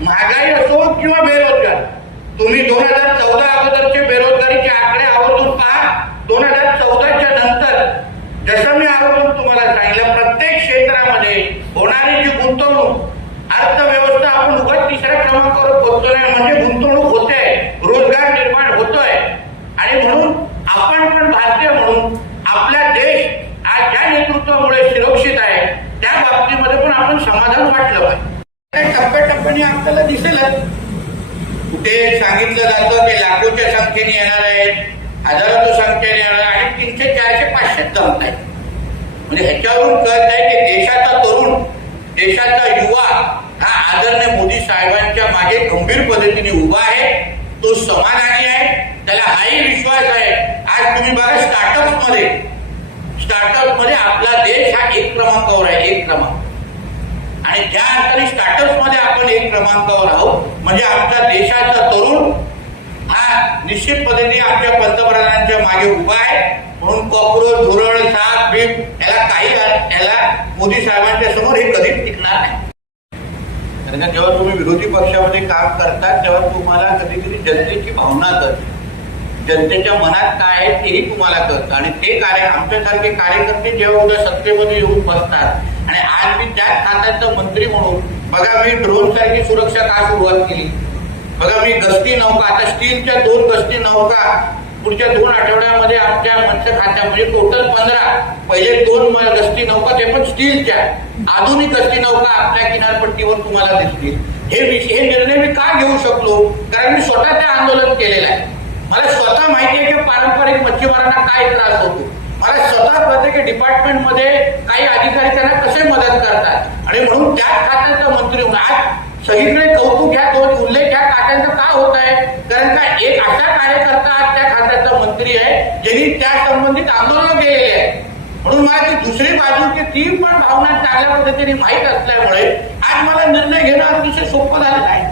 महागाई असो किंवा बेरोजगार, तुम्ही 2014 अगोदरचे बेरोजगारीचे आकडे आवर्जून पहा. 2014च्या नंतर जसं मी आवर्जून तुम्हाला सांगितलं, प्रत्येक क्षेत्रामध्ये होणारी जी गुंतवणूक, अर्थव्यवस्था आपण उगाच तिसऱ्या क्रमांकावर पोहोचतो नाही, म्हणजे गुंतवणूक होते, रोजगार निर्माण होतोय. आणि म्हणून आपण पण भारतीय म्हणून आपला देश आज ज्या नेतृत्वामुळे सुरक्षित आहे त्या बाबतीमध्ये पण आपण समाधान वाटलं पाहिजे. टप्प्याटप्प्याने आपल्याला दिसेलच. कुठे सांगितलं जातं की लाखोच्या संख्येने येणार आहेत, हजारोच्या संख्येने येणार आहे आणि 300, 400, 500 जमत आहे. म्हणजे ह्याच्यावरून कळत आहे की देशाचा तरुण, देशाचा युवा हा आदरणीय मोदी साहेबांच्या मागे गंभीर पद्धतीने उभा आहे. तो समाधानी आहे, त्याला हाही विश्वास आहे. आज तुम्ही बघा स्टार्टअप मध्ये आपला देश हा 1 क्रमांकावर आहे, 1 क्रमांक. आणि ज्या अर्थाने स्टार्टअप मध्ये आपण 1 क्रमांकावर आहोत, म्हणजे आमच्या देशाचा तरुण हा निश्चित पद्धतीने आमच्या पंतप्रधानांच्या मागे उभा आहे. म्हणून कॉक्रोच, धुरळ, साप, बीप याला मोदी साहेबांच्या समोर हे कधीच टिकणार नाही. कारण जेव्हा तुम्ही विरोधी पक्षामध्ये काम करतात तेव्हा तुम्हाला कधीतरी जनतेची भावना कळते, जनतेच्या मनात काय आहे तेही तुम्हाला कळतं. आणि ते आमच्यासारखे कार्यकर्ते जेव्हा उद्या सत्तेमध्ये येऊन बसतात आणि आज मी त्याच खात्याचा मंत्री म्हणून बघा, मी ड्रोन सारखी सुरक्षा का सुरुवात केली. बघा, मी गस्ती नौका, आता स्टीलच्या 2 गस्ती नौका पुढच्या 2 आठवड्यामध्ये आमच्या मत्स्य खात्यामध्ये टोटल 15, पहिले 2 गस्ती नौका ते पण स्टीलच्या आधुनिक गस्ती नौका आपल्या किनारपट्टीवर तुम्हाला दिसतील. हे निर्णय मी का घेऊ शकलो? कारण मी स्वतः ते आंदोलन केलेलं आहे. मला स्वतः माहिती आहे की पारंपरिक मच्छीमारांना काय त्रास होतो. मला स्वतः प्रत्येक डिपार्टमेंटमध्ये काही अधिकारी त्यांना कसे मदत करतात. आणि म्हणून त्याच खात्याचा मंत्री म्हणून आज सगळीकडे कौतुक ह्या 2 उल्लेख ह्या खात्यांचा का होत आहे? कारण का एक असा कार्यकर्ता आज त्या खात्याचा मंत्री आहे ज्यांनी त्या संबंधित आंदोलन केलेले आहे. म्हणून मला ती दुसरी बाजूची ती पण भावना चांगल्या पद्धतीने माहीत असल्यामुळे आज मला निर्णय घेणं अतिशय सोपं झालेलं आहे.